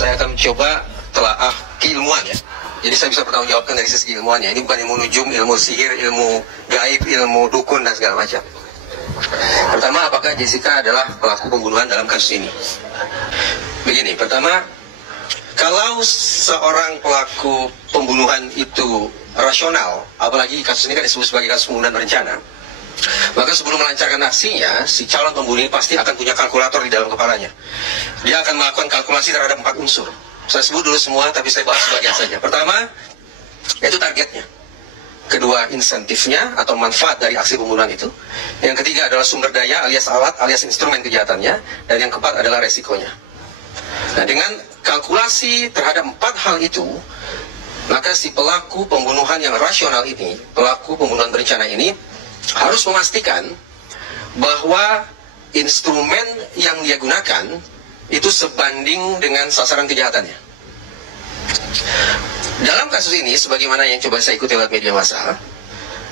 saya akan mencoba telaah keilmuan ya. Jadi saya bisa bertanggung jawabkan dari sisi ilmuannya. Ini bukan ilmu nujum, ilmu sihir, ilmu gaib, ilmu dukun dan segala macam. Pertama, apakah Jessica adalah pelaku pembunuhan dalam kasus ini? Begini, pertama, kalau seorang pelaku pembunuhan itu rasional, apalagi kasus ini kan disebut sebagai kasus pembunuhan berencana, maka sebelum melancarkan aksinya, si calon pembunuh ini pasti akan punya kalkulator di dalam kepalanya. Dia akan melakukan kalkulasi terhadap 4 unsur. Saya sebut dulu semua, tapi saya bahas sebagian saja. Pertama, yaitu targetnya. Kedua, insentifnya atau manfaat dari aksi pembunuhan itu. Yang ketiga adalah sumber daya alias alat alias instrumen kejahatannya. Dan yang keempat adalah resikonya. Nah, dengan kalkulasi terhadap 4 hal itu, maka si pelaku pembunuhan yang rasional ini, pelaku pembunuhan berencana ini, harus memastikan bahwa instrumen yang dia gunakan itu sebanding dengan sasaran kejahatannya. Dalam kasus ini, sebagaimana yang coba saya ikuti lewat media massa,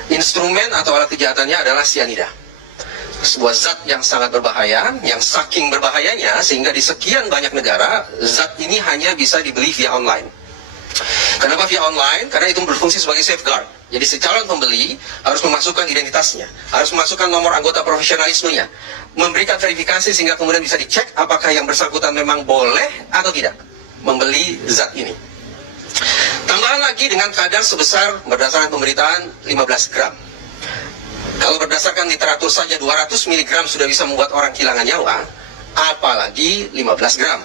instrumen atau alat kejahatannya adalah sianida. Sebuah zat yang sangat berbahaya, yang saking berbahayanya sehingga di sekian banyak negara, zat ini hanya bisa dibeli via online. Kenapa via online? Karena itu berfungsi sebagai safeguard. Jadi si calon pembeli harus memasukkan identitasnya, harus memasukkan nomor anggota profesionalismenya, memberikan verifikasi sehingga kemudian bisa dicek apakah yang bersangkutan memang boleh atau tidak membeli zat ini. Tambahan lagi dengan kadar sebesar berdasarkan pemberitaan 15 gram. Kalau berdasarkan literatur saja 200 mg sudah bisa membuat orang kehilangan nyawa, apalagi 15 gram.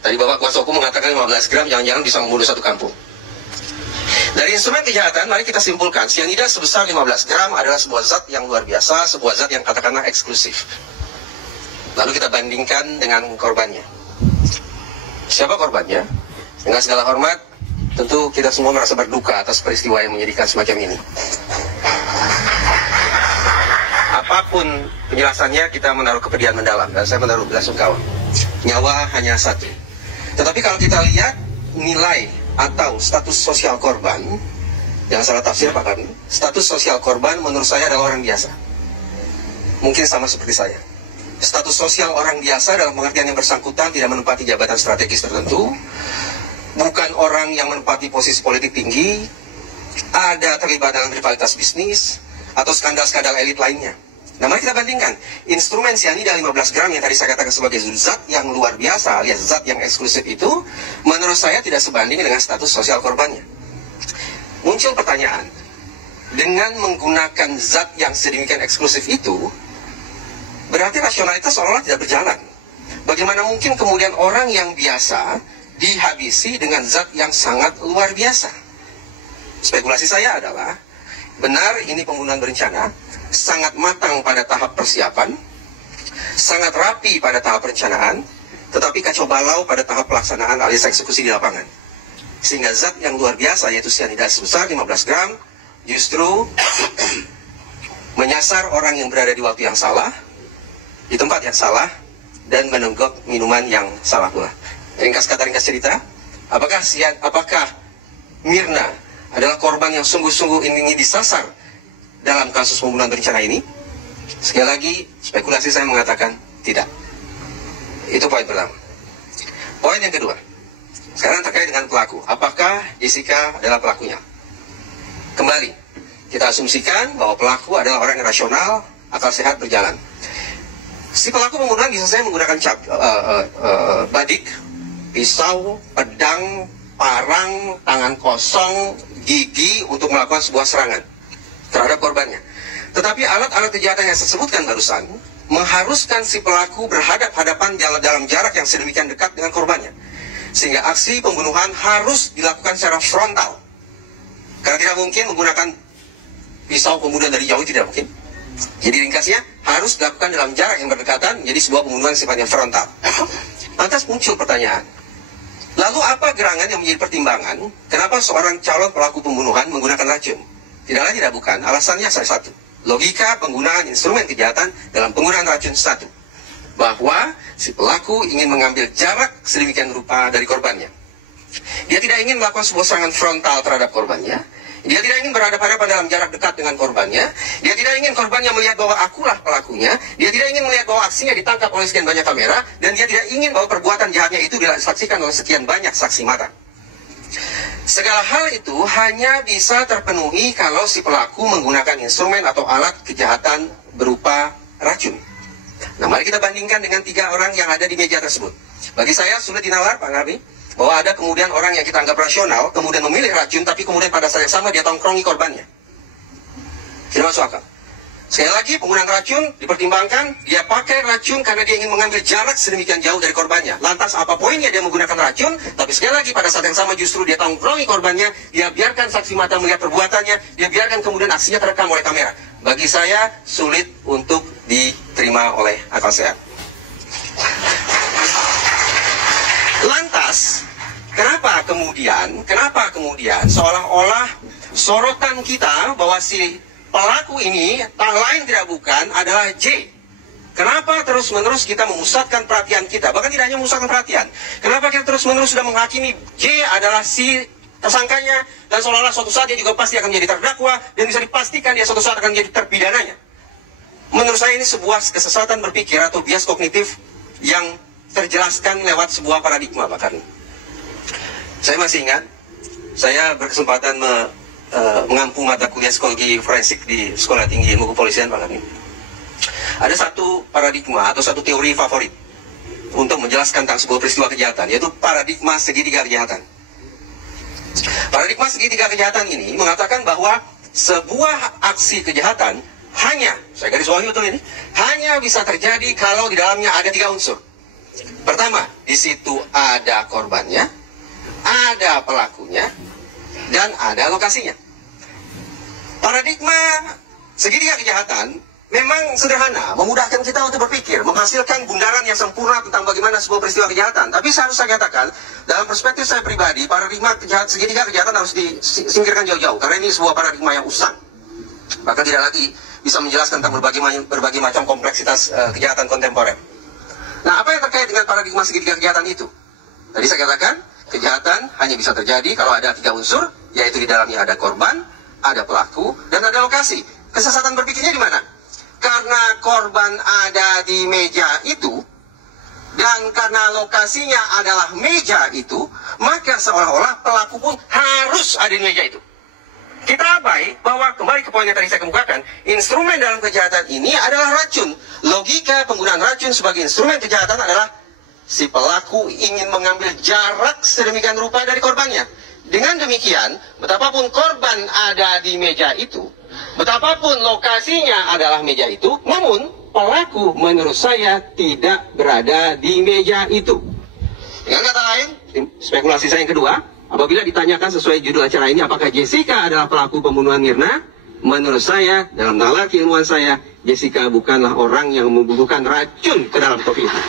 Tadi Bapak Kuasa Hukum mengatakan 15 gram jangan-jangan bisa membunuh satu kampung. Dari instrumen kejahatan, mari kita simpulkan, sianida sebesar 15 gram adalah sebuah zat yang luar biasa, sebuah zat yang katakanlah eksklusif. Lalu kita bandingkan dengan korbannya. Siapa korbannya? Dengan segala hormat, tentu kita semua merasa berduka atas peristiwa yang menyedihkan semacam ini. Apapun penjelasannya, kita menaruh kepedihan mendalam, dan saya menaruh belasungkawa. Nyawa hanya satu. Tetapi kalau kita lihat nilai atau status sosial korban, yang salah tafsir Pak Karni, status sosial korban menurut saya adalah orang biasa. Mungkin sama seperti saya. Status sosial orang biasa dalam pengertian yang bersangkutan tidak menempati jabatan strategis tertentu, bukan orang yang menempati posisi politik tinggi, ada terlibat dalam rivalitas bisnis, atau skandal-skandal elit lainnya. Nah, mari kita bandingkan. Instrumen sianida 15 gram yang tadi saya katakan sebagai zat yang luar biasa, alias zat yang eksklusif itu, menurut saya tidak sebanding dengan status sosial korbannya. Muncul pertanyaan, dengan menggunakan zat yang sedemikian eksklusif itu, berarti rasionalitas seolah-olah tidak berjalan. Bagaimana mungkin kemudian orang yang biasa dihabisi dengan zat yang sangat luar biasa? Spekulasi saya adalah, benar ini pembunuhan berencana, sangat matang pada tahap persiapan, sangat rapi pada tahap perencanaan, tetapi kacau balau pada tahap pelaksanaan alias eksekusi di lapangan. Sehingga zat yang luar biasa, yaitu sianida sebesar 15 gram, justru menyasar orang yang berada di waktu yang salah, di tempat yang salah, dan menenggok minuman yang salah pula. Ringkas kata, ringkas cerita, apakah Mirna adalah korban yang sungguh-sungguh ingin disasar dalam kasus pembunuhan berencana ini? Sekali lagi, spekulasi saya mengatakan tidak. Itu poin pertama. Poin yang kedua, sekarang terkait dengan pelaku. Apakah Jessica adalah pelakunya? Kembali, kita asumsikan bahwa pelaku adalah orang yang rasional, akal sehat berjalan. Si pelaku pembunuhan bisa saya menggunakan badik, pisau, pedang, parang, tangan kosong, gigi untuk melakukan sebuah serangan terhadap korbannya. Tetapi alat-alat kejahatan yang saya sebutkan barusan mengharuskan si pelaku berhadap-hadapan dalam jarak yang sedemikian dekat dengan korbannya. Sehingga aksi pembunuhan harus dilakukan secara frontal. Karena tidak mungkin menggunakan pisau pembunuhan dari jauh, tidak mungkin. Jadi ringkasnya, harus dilakukan dalam jarak yang berdekatan, jadi sebuah pembunuhan sifatnya frontal. Lantas muncul pertanyaan, lalu apa gerangan yang menjadi pertimbangan kenapa seorang calon pelaku pembunuhan menggunakan racun? Tidak lain tidak bukan, alasannya salah satu. Logika penggunaan instrumen kejahatan dalam penggunaan racun satu. Bahwa si pelaku ingin mengambil jarak sedemikian rupa dari korbannya. Dia tidak ingin melakukan sebuah serangan frontal terhadap korbannya. Dia tidak ingin berhadapan-hadapan dalam jarak dekat dengan korbannya. Dia tidak ingin korbannya melihat bahwa akulah pelakunya. Dia tidak ingin melihat bahwa aksinya ditangkap oleh sekian banyak kamera. Dan dia tidak ingin bahwa perbuatan jahatnya itu disaksikan oleh sekian banyak saksi mata. Segala hal itu hanya bisa terpenuhi kalau si pelaku menggunakan instrumen atau alat kejahatan berupa racun. Nah, mari kita bandingkan dengan 3 orang yang ada di meja tersebut. Bagi saya sulit dinalar, Pak Nabi, bahwa ada kemudian orang yang kita anggap rasional, kemudian memilih racun, tapi kemudian pada saat yang sama dia tongkrongi korbannya. Tidak masuk akal. Sekali lagi, penggunaan racun dipertimbangkan, dia pakai racun karena dia ingin mengambil jarak sedemikian jauh dari korbannya. Lantas apa poinnya dia menggunakan racun, tapi sekali lagi pada saat yang sama justru dia tongkrongi korbannya, dia biarkan saksi mata melihat perbuatannya, dia biarkan kemudian aksinya terekam oleh kamera. Bagi saya, sulit untuk diterima oleh akal sehat. Lantas, kenapa kemudian seolah-olah sorotan kita bahwa si pelaku ini tak lain tidak bukan adalah J. Kenapa terus-menerus kita memusatkan perhatian kita? Bahkan tidak hanya memusatkan perhatian. Kenapa kita terus-menerus sudah menghakimi J adalah si tersangkanya, dan seolah-olah suatu saat dia juga pasti akan menjadi terdakwa, dan bisa dipastikan dia suatu saat akan menjadi terpidananya. Menurut saya ini sebuah kesesatan berpikir atau bias kognitif yang terjelaskan lewat sebuah paradigma bahkan. Saya masih ingat, saya berkesempatan mengampu mata kuliah psikologi forensik di Sekolah Tinggi Ilmu Kepolisian Pak Nabi. Ada satu paradigma atau satu teori favorit untuk menjelaskan tentang sebuah peristiwa kejahatan, yaitu paradigma segitiga kejahatan. Paradigma segitiga kejahatan ini mengatakan bahwa sebuah aksi kejahatan hanya, saya garis bawahi betul ini, hanya bisa terjadi kalau di dalamnya ada 3 unsur. Pertama, di situ ada korbannya, ada pelakunya, dan ada lokasinya. Paradigma segitiga kejahatan memang sederhana, memudahkan kita untuk berpikir, menghasilkan bundaran yang sempurna tentang bagaimana sebuah peristiwa kejahatan. Tapi saya harus katakan, dalam perspektif saya pribadi, paradigma segitiga kejahatan harus disingkirkan jauh-jauh, karena ini sebuah paradigma yang usang. Bahkan tidak lagi bisa menjelaskan tentang berbagai macam kompleksitas kejahatan kontemporer. Nah, apa yang terkait dengan paradigma segitiga kejahatan itu? Tadi saya katakan, kejahatan hanya bisa terjadi kalau ada 3 unsur, yaitu di dalamnya ada korban, ada pelaku, dan ada lokasi. Kesesatan berpikirnya di mana? Karena korban ada di meja itu, dan karena lokasinya adalah meja itu, maka seolah-olah pelaku pun harus ada di meja itu. Kita abai bahwa, kembali ke poin yang tadi saya kemukakan, instrumen dalam kejahatan ini adalah racun. Logika penggunaan racun sebagai instrumen kejahatan adalah si pelaku ingin mengambil jarak sedemikian rupa dari korbannya. Dengan demikian, betapapun korban ada di meja itu, betapapun lokasinya adalah meja itu, namun pelaku menurut saya tidak berada di meja itu. Dengan kata lain, spekulasi saya yang kedua, apabila ditanyakan sesuai judul acara ini, apakah Jessica adalah pelaku pembunuhan Mirna? Menurut saya, dalam nalar keilmuan saya, Jessica bukanlah orang yang membubuhkan racun ke dalam kopi itu.